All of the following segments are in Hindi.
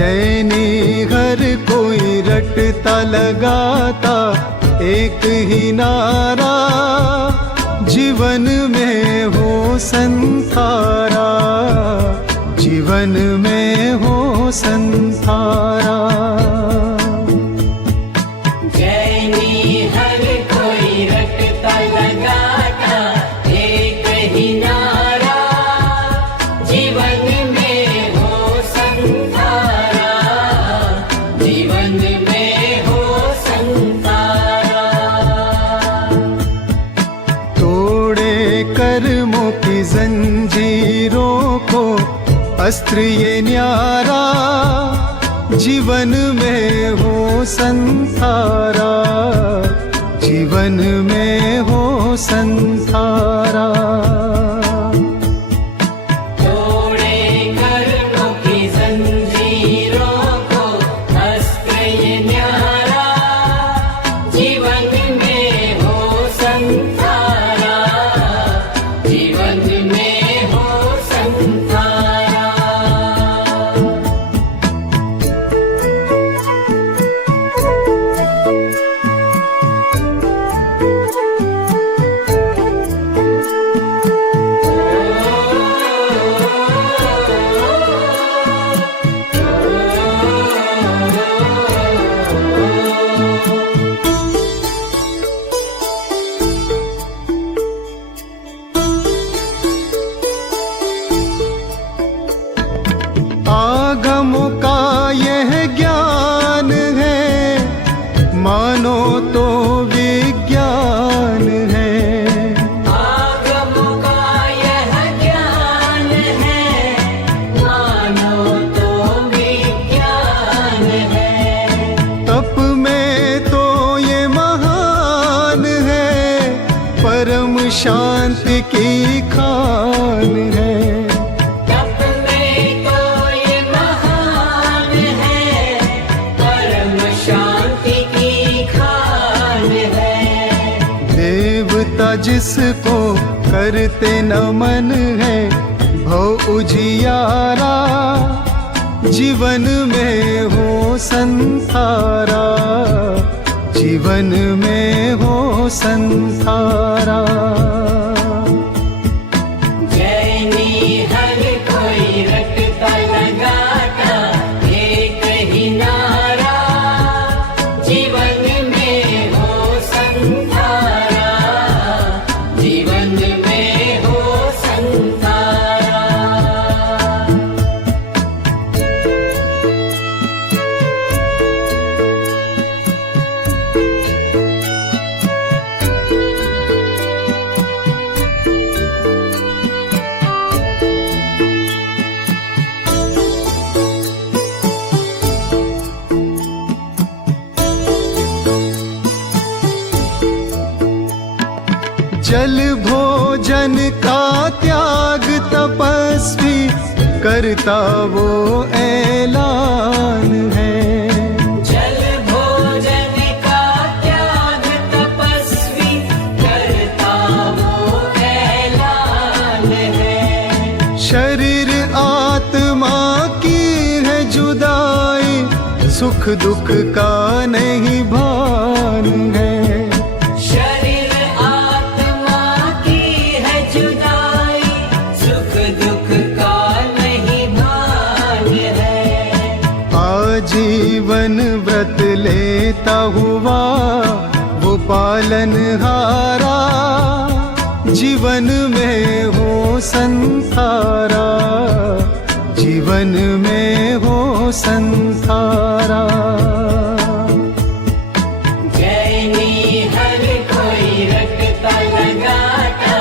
चैनी हर कोई रटता लगाता एक ही नारा, जीवन में हो संसारा, जीवन में हो संसारा। चैनी हर कोई रटता लगाता एक ही नारा, जीवन में हो संसारा, जीवन में हो संसारा। तोड़े कर्मों की जंजीरों को अस्त्र ये न्यारा, जीवन में हो संसारा, जीवन में हो संसारा। तोड़े कर्मों की जंजीरों को अस्त्र ये न्यारा, जीवन में हो संसारा, जीवन में हो संसारा। आगमों का यह ज्ञान है, मानो तो विज्ञान है। आगमों का यह ज्ञान है, मानो तो विज्ञान है। तप में तो ये महान है, परम शांति की खान है। जिसको करते नमन है भव उजियारा, जीवन में हो संसारा, जीवन में हो संसारा। चैनी हर कोई रटता लगाता एक ही नारा, जीवन में हो संसारा, जीवन में हो संसारा। जल भोजन का त्याग तपस्वी करता वो ऐलान है। जल भोजन का त्याग तपस्वी करता वो ऐलान है। शरीर आत्मा की है जुदाई, सुख दुख का नहीं भान है। जीवन व्रत लेता हुआ वो पालनहारा, जीवन में हो संसारा, जीवन में हो संसारा। चैनी हर कोई रटता लगाता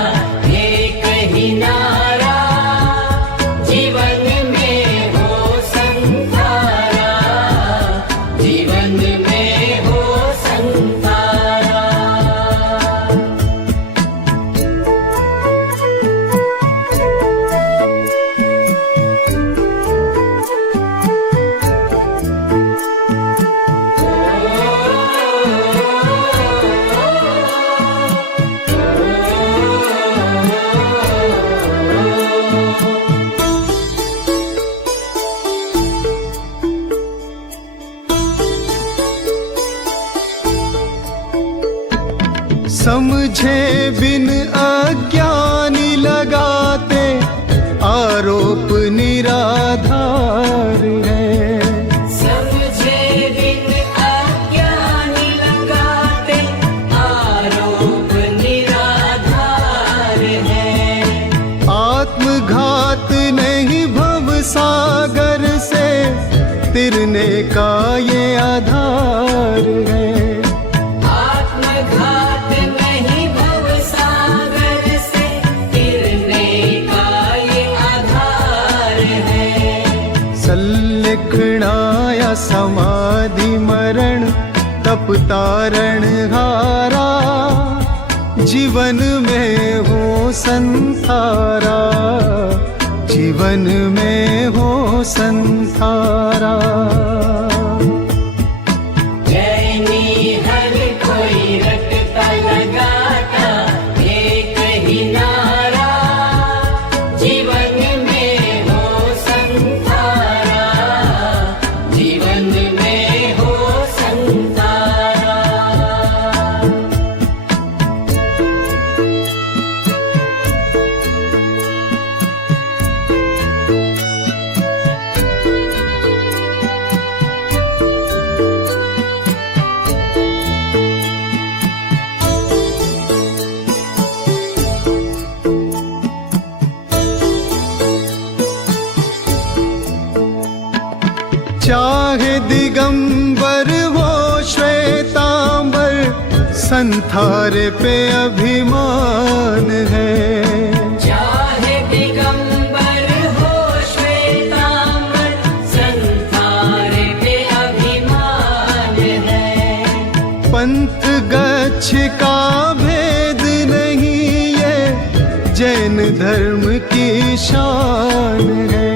एक ही नारा, जीवन में हो संसारा, जीवन में हो संसारा। बिन अज्ञानी लगाते आरोप निराधार है। समझे बिन अज्ञानी लगाते आरोप निराधार है। आत्मघात नहीं भव सागर से तिरने का ये आधार है। आत्मघात नहीं भव सागर से तिरने का ये आधार है। सल्लिखणाया समाधि मरण तप तारण हारा, जीवन में हो संसारा, जीवन में हो संसारा। जैनी हर कोई रटता लगाता एक ही नारा, जीवन में हो संसारा, जीवन में हो संसारा। चाहे दिगंबर हो श्वेतांबर, संथारे पे अभिमान है। चाहे दिगंबर हो श्वेतांबर, संसार पे अभिमान है। पंथ गच्छ का भेद नहीं ये जैन धर्म की शान है।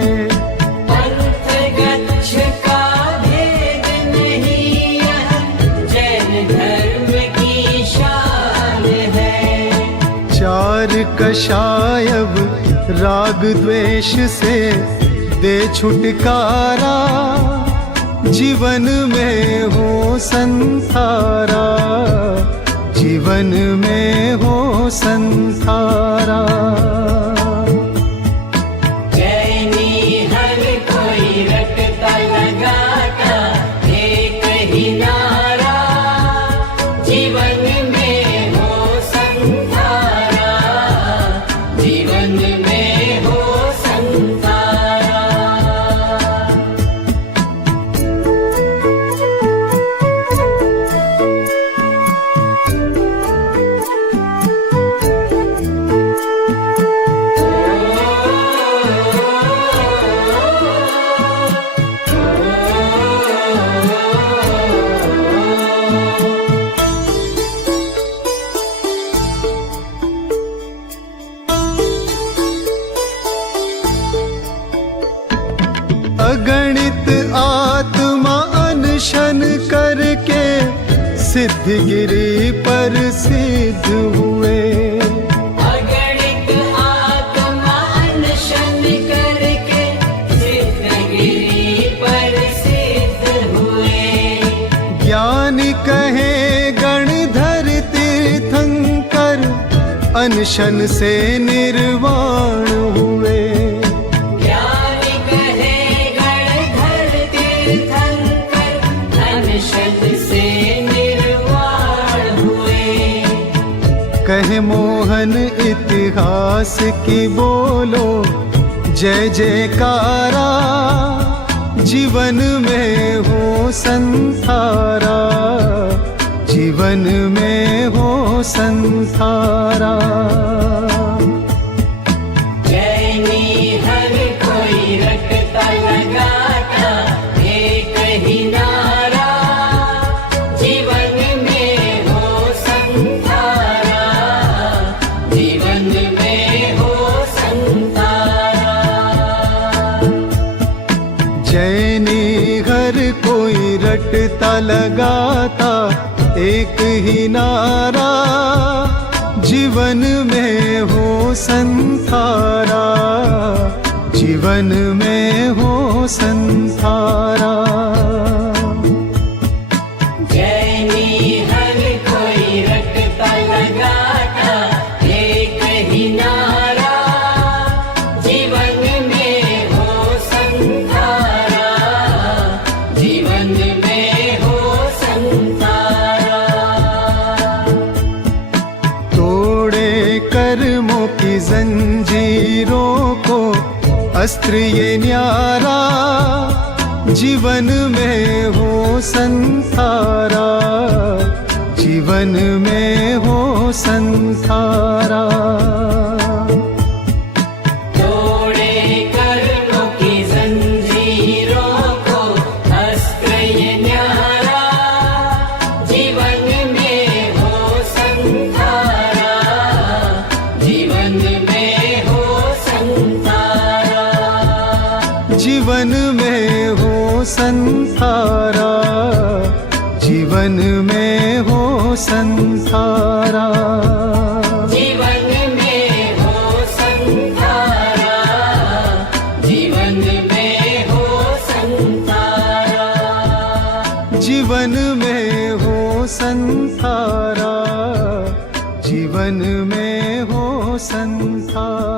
पंथ गच्छ का भेद नहीं यह जैन धर्म की शान है। चार कषायब राग द्वेष से दे छुटकारा, जीवन में हो संसारा, जीवन में हो संसारा। जैनी हर कोई रटता लगाता एक ही नारा, जीवन में हो संसारा, जीवन में हो संसारा। अगणित आत्मा अनशन करके सिद्धगिरी पर सिद्ध हुए। अगणित आत्मा अनशन करके सिद्धगिरी पर सिद्ध हुए। ज्ञानी कहे गणधर तीर्थंकर, अनशन से निर्वाण हुए। ज्ञानी कहे गणधर तीर्थंकर, अनशन से निर्वाण हुए। कहे मोहन इतिहास की बोलो जय जयकारा, जीवन में हो संसारा, जीवन में हो संसारा। जैनी हर कोई रटता लगाता एक ही नारा, जीवन में हो संसारा, जीवन में हो संसारा। जैनी हर कोई रटता लगाता एक ही नारा, जीवन में हो संसारा, जीवन में हो संसारा। जैनी हर कोई रटता लगाता अस्त्र ये न्यारा जीवन में हो संसारा, जीवन में हो संसारा। तोड़े कर्मों की जंजीरों को अस्त्र ये न्यारा, जीवन में हो संसारा, जीवन में हो संसारा। जीवन में हो संसारा, जीवन में हो संसारा। जीवन में हो संसारा, जीवन में हो संसारा। जीवन में हो संसारा, जीवन में हो संसारा।